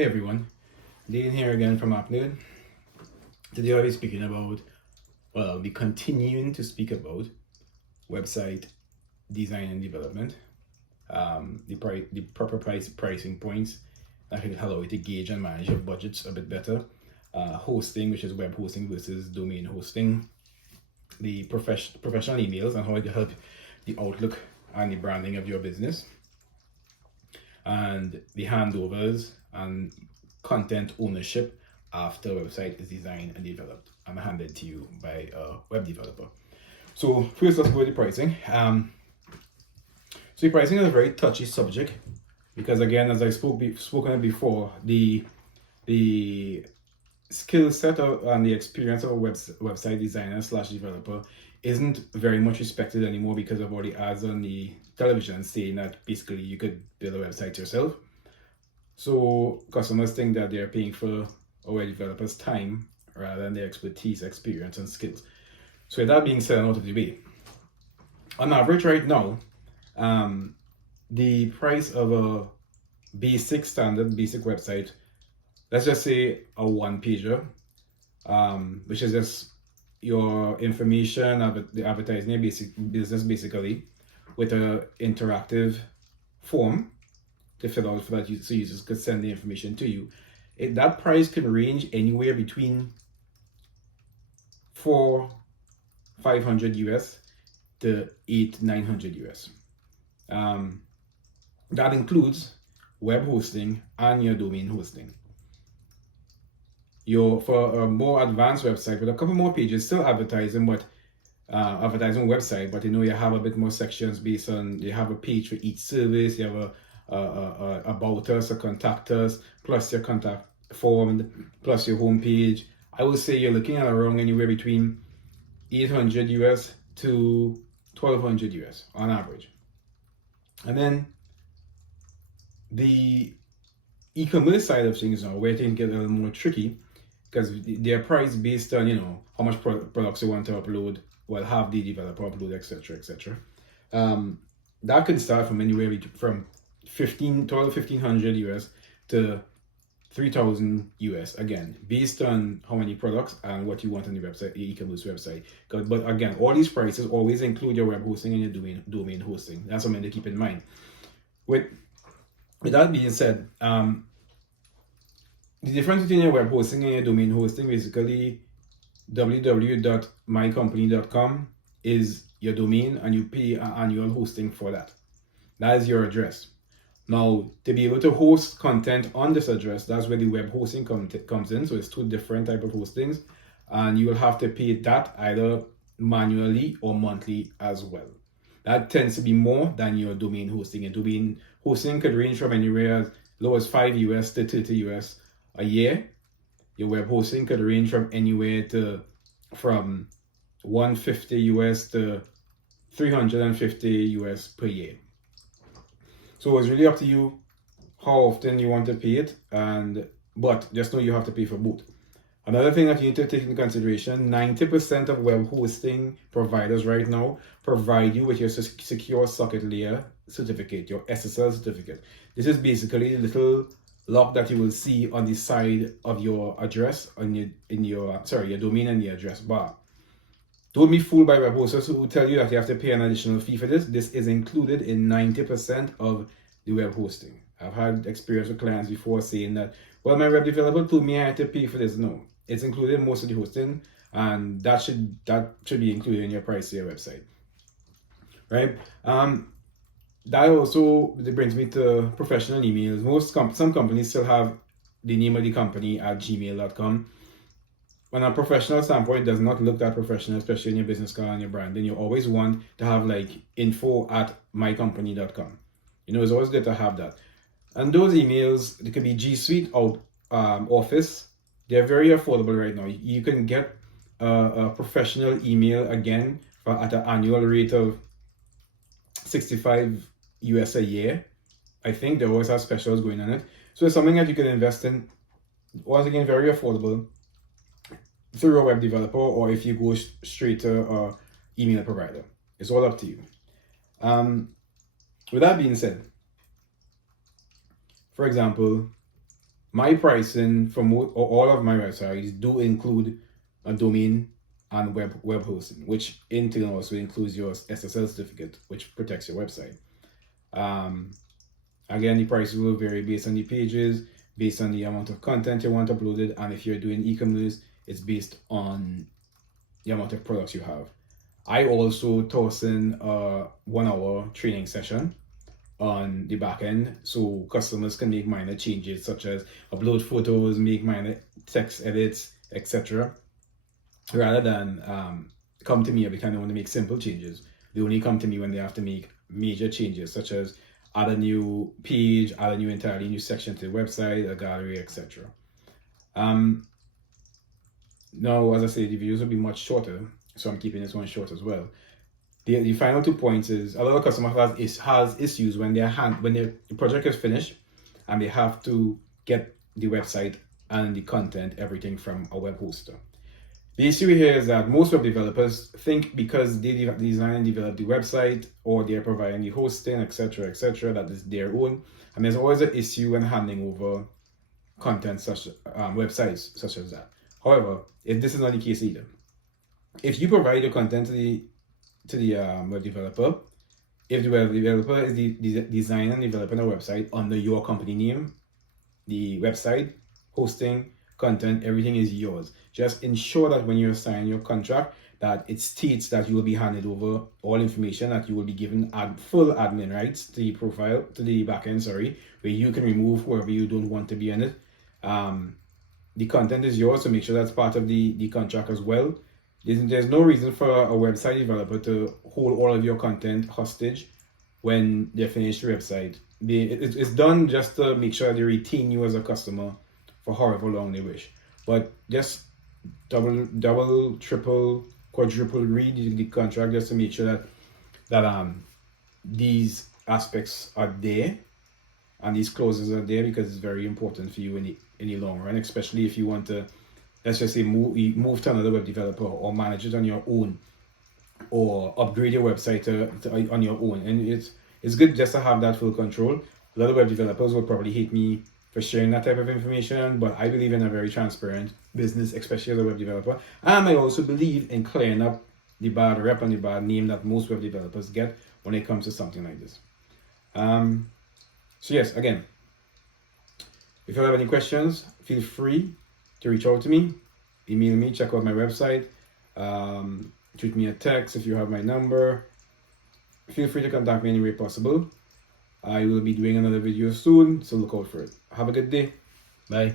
Hey everyone, Dean here again from AppNerd. Today I'll be speaking about, well, I'll be continuing to speak about website design and development, the proper pricing points that can allow you to gauge and manage your budgets a bit better, hosting, which is web hosting versus domain hosting, the professional emails and how it can help the outlook and the branding of your business, and the handovers and content ownership after a website is designed and developed and handed to you by a web developer. So first, let's go with the pricing. So the pricing is a very touchy subject because, again, as I spoken before, the skill set and the experience of a website designer / developer isn't very much respected anymore because of all the ads on the television saying that basically you could build a website yourself. So customers think that they're paying for a web developer's time rather than their expertise, experience, and skills. So with that being said, out of the way, on average right now, the price of a basic website, let's just say a one-pager, which is just your information, the advertising, your basic business basically, with an interactive form to fill out for that, so users could send the information to you. That price can range anywhere between $400-500 US to $800-900 US. That includes web hosting and your domain hosting. For a more advanced website with a couple more pages, still advertising website, but you have a bit more sections based on, you have a page for each service, you have a about us, a contact us, plus your contact form, plus your home page. I would say you're looking at around anywhere between $800 US to $1,200 US on average. And then the e-commerce side of things now, where things get a little more tricky, because they're priced based on how much products you want to upload, have the developer upload, etc. That could start from anywhere from $1,500 US to $3,000 US, again based on how many products and what you want on the website, the e-commerce website. But again, all these prices always include your web hosting and your domain hosting. That's something to keep in mind. With that being said, the difference between your web hosting and your domain hosting, basically www.mycompany.com is your domain, and you pay annual hosting for that. That is your address. Now, to be able to host content on this address, that's where the web hosting comes in. So it's two different type of hostings, and you will have to pay that either manually or monthly as well. That tends to be more than your domain hosting. Your domain hosting could range from anywhere as low as $5 US to $30 US a year. Your web hosting could range from anywhere from $150 US to $350 US per year. So it's really up to you how often you want to pay it, but just know you have to pay for both. Another thing that you need to take into consideration, 90% of web hosting providers right now provide you with your secure socket layer certificate, your SSL certificate. This is basically a little lock that you will see on the side of your address your domain and the address bar. Don't be fooled by web hosters who tell you that you have to pay an additional fee for this. This is included in 90% of the web hosting. I've had experience with clients before saying that, well, my web developer told me I had to pay for this. No, it's included in most of the hosting, and that should be included in your price of your website, right? That also brings me to professional emails. Some companies still have the name of the company at gmail.com. On a professional standpoint, it does not look that professional, especially in your business card and your branding. You always want to have like info@mycompany.com. It's always good to have that. And those emails, they could be G Suite or Office. They're very affordable right now. You can get a professional email again at an annual rate of $65 US a year. I think they always have specials going on it. So it's something that you can invest in. Once again, very affordable through a web developer, or if you go straight to an email provider. It's all up to you. With that being said, for example, my pricing for all of my websites do include a domain and web hosting, which in turn also includes your SSL certificate, which protects your website. Again, the prices will vary based on the pages, based on the amount of content you want uploaded, and if you're doing e-commerce, it's based on the amount of products you have. I also toss in a 1-hour training session on the back end so customers can make minor changes such as upload photos, make minor text edits, etc. rather than come to me every time they want to make simple changes. They only come to me when they have to make major changes such as add a new page, add a new entirely new section to the website, a gallery, etc. Now, as I say, the videos will be much shorter, so I'm keeping this one short as well. The final 2 points is a lot of customers has issues when when the project is finished and they have to get the website and the content, everything from a web hoster. The issue here is that most web developers think because they design and develop the website or they're providing the hosting, etc., that is their own. And there's always an issue when handing over content such websites such as that. However, this is not the case either. If you provide your content to the web developer, if the web developer is designing and developing a website under your company name, the website, hosting, content, everything is yours. Just ensure that when you sign your contract, that it states that you will be handed over all information, that you will be given full admin rights to the profile, to the backend, where you can remove whoever you don't want to be in it. The content is yours, so make sure that's part of the contract as well. There's no reason for a website developer to hold all of your content hostage when they finish the website. It's done just to make sure they retain you as a customer for however long they wish. But just double, triple, quadruple read the contract just to make sure that these aspects are there and these clauses are there, because it's very important for you in the long run, especially if you want to, let's just say, move to another web developer or manage it on your own or upgrade your website on your own. And it's good just to have that full control. A lot of web developers will probably hate me for sharing that type of information, but I believe in a very transparent business, especially as a web developer. And I also believe in clearing up the bad rep and the bad name that most web developers get when it comes to something like this. So yes, again, if you have any questions, feel free to reach out to me, email me, check out my website, shoot me a text if you have my number. Feel free to contact me any way possible. I will be doing another video soon, so look out for it. Have a good day. Bye.